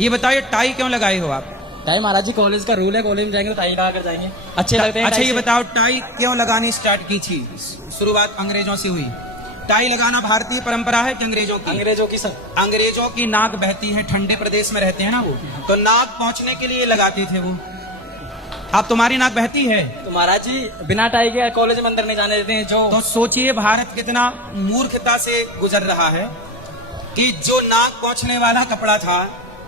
ये बताओ, ये टाई क्यों लगाए हो आप? टाई महाराज जी कॉलेज का रूल है, कॉलेज में जाएंगे तो टाई लगा कर जाएंगे, अच्छे लगते हैं। अच्छा टाई ये से। बताओ, टाई क्यों लगानी स्टार्ट की थी? शुरुआत अंग्रेजों से हुई। टाई लगाना भारतीय परंपरा है कि अंग्रेजों की? अंग्रेजों की सर। अंग्रेजों की नाक बहती है, ठंडे प्रदेश में रहते हैं ना वो, तो नाक पहुंचने के लिए लगाते थे वो। अब तुम्हारी नाक बहती है तो महाराज जी बिना टाई के कॉलेज में अंदर नहीं जाने देते हैं जो। तो सोचिए भारत कितना मूर्खता से गुजर रहा है कि जो नाक पहुंचने वाला कपड़ा था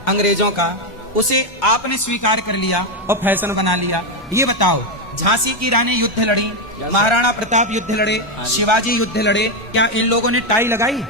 अंग्रेजों का, उसे आपने स्वीकार कर लिया और फैशन बना लिया। ये बताओ, झांसी की रानी युद्ध लड़ी, महाराणा प्रताप युद्ध लड़े, शिवाजी युद्ध लड़े, क्या इन लोगों ने टाई लगाई?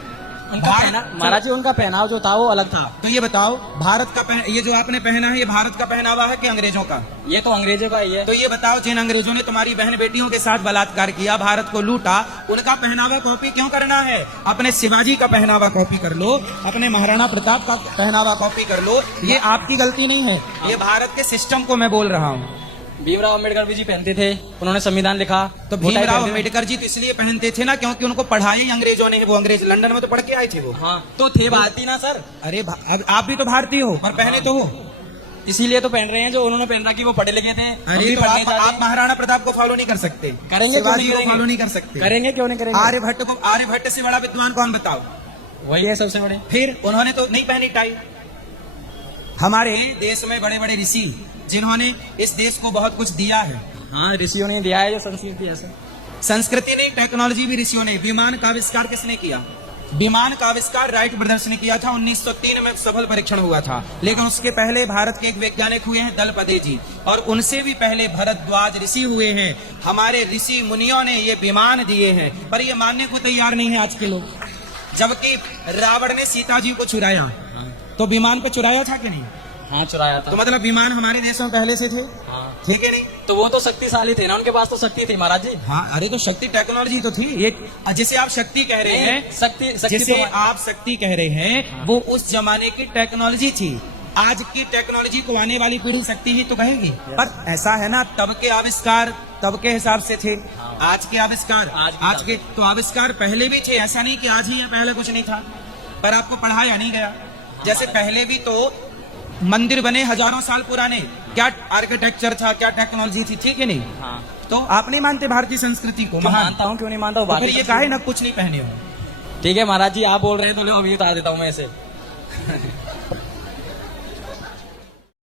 महाराज जी उनका पहनाव जो था वो अलग था। तो ये बताओ, भारत का ये जो आपने पहना है, ये भारत का पहनावा है कि अंग्रेजों का? ये तो अंग्रेजों का ही है। तो ये बताओ, जिन अंग्रेजों ने तुम्हारी बहन बेटियों के साथ बलात्कार किया, भारत को लूटा, उनका पहनावा कॉपी क्यों करना है? अपने शिवाजी का पहनावा कॉपी कर लो, अपने महाराणा प्रताप का पहनावा कॉपी कर लो। ये आपकी गलती नहीं है, ये भारत के सिस्टम को मैं बोल रहा हूँ। भीमराव अम्बेडकर भी जी पहनते थे, उन्होंने संविधान लिखा। तो भीमराव अम्बेडकर जी तो इसलिए पहनते थे ना क्योंकि उनको पढ़ाया ही अंग्रेजों ने। वो अंग्रेज लंदन में तो पढ़ के आए थे वो। हाँ तो थे भारतीय ना सर। अरे अब आप भी तो भारतीय हो, पर पहले तो हो, इसीलिए तो पहन रहे हैं जो उन्होंने पहन रहा कि वो पढ़े लिखे थे। अरे तो आप महाराणा प्रताप को फॉलो नहीं कर सकते, करेंगे शिवाजी को फॉलो नहीं कर सकते। करेंगे क्यों नहीं करेंगे? आर्यभट्ट से बड़ा विद्वान कौन बताओ? वही है सबसे बड़े। फिर उन्होंने तो नहीं पहनी टाई। हमारे देश में बड़े बड़े ऋषि जिन्होंने इस देश को बहुत कुछ दिया है। हाँ ऋषियों ने दिया है जो संस्कृति है। संस्कृति नहीं, टेक्नोलॉजी भी ऋषियों ने। विमान का आविष्कार किसने किया? विमान का आविष्कार राइट ब्रदर्स ने किया था। 1903 में सफल परीक्षण हुआ था, लेकिन उसके पहले भारत के एक वैज्ञानिक हुए हैं दलपति जी, और उनसे भी पहले भरद्वाज ऋषि हुए हैं। हमारे ऋषि मुनियों ने ये विमान दिए हैं, पर ये मानने को तैयार नहीं है आज के लोग। जबकि रावण ने सीता जी को चुराया, तो विमान को चुराया था कि नहीं? हाँ चुराया था। तो मतलब विमान हमारे देश में पहले से थे, ठीक है नहीं? तो वो तो शक्तिशाली थे ना, उनके पास तो शक्ति थी महाराज जी। हाँ अरे तो शक्ति टेक्नोलॉजी तो थी। ये जिसे आप शक्ति कह रहे हैं, जिसे आप शक्ति कह रहे हैं, वो उस जमाने की टेक्नोलॉजी थी। आज की टेक्नोलॉजी को आने वाली पीढ़ी शक्ति ही तो कहेगी। पर ऐसा है ना, तब के आविष्कार तब के हिसाब से थे, आज के आविष्कार आज के। तो आविष्कार पहले भी थे, ऐसा नहीं कि आज ही है, पहले कुछ नहीं था, पर आपको पढ़ाया नहीं गया। जैसे पहले भी तो मंदिर बने हजारों साल पुराने, क्या आर्किटेक्चर था, क्या टेक्नोलॉजी थी, ठीक है नहीं? हाँ। तो आप नहीं मानते भारतीय संस्कृति को? मानता हूँ, क्यों नहीं मानता हूँ। तो फिर ये काहे ना कुछ नहीं पहने हो? ठीक है महाराज जी, आप बोल रहे हैं तो लो अभी उतार देता हूँ मैं इसे।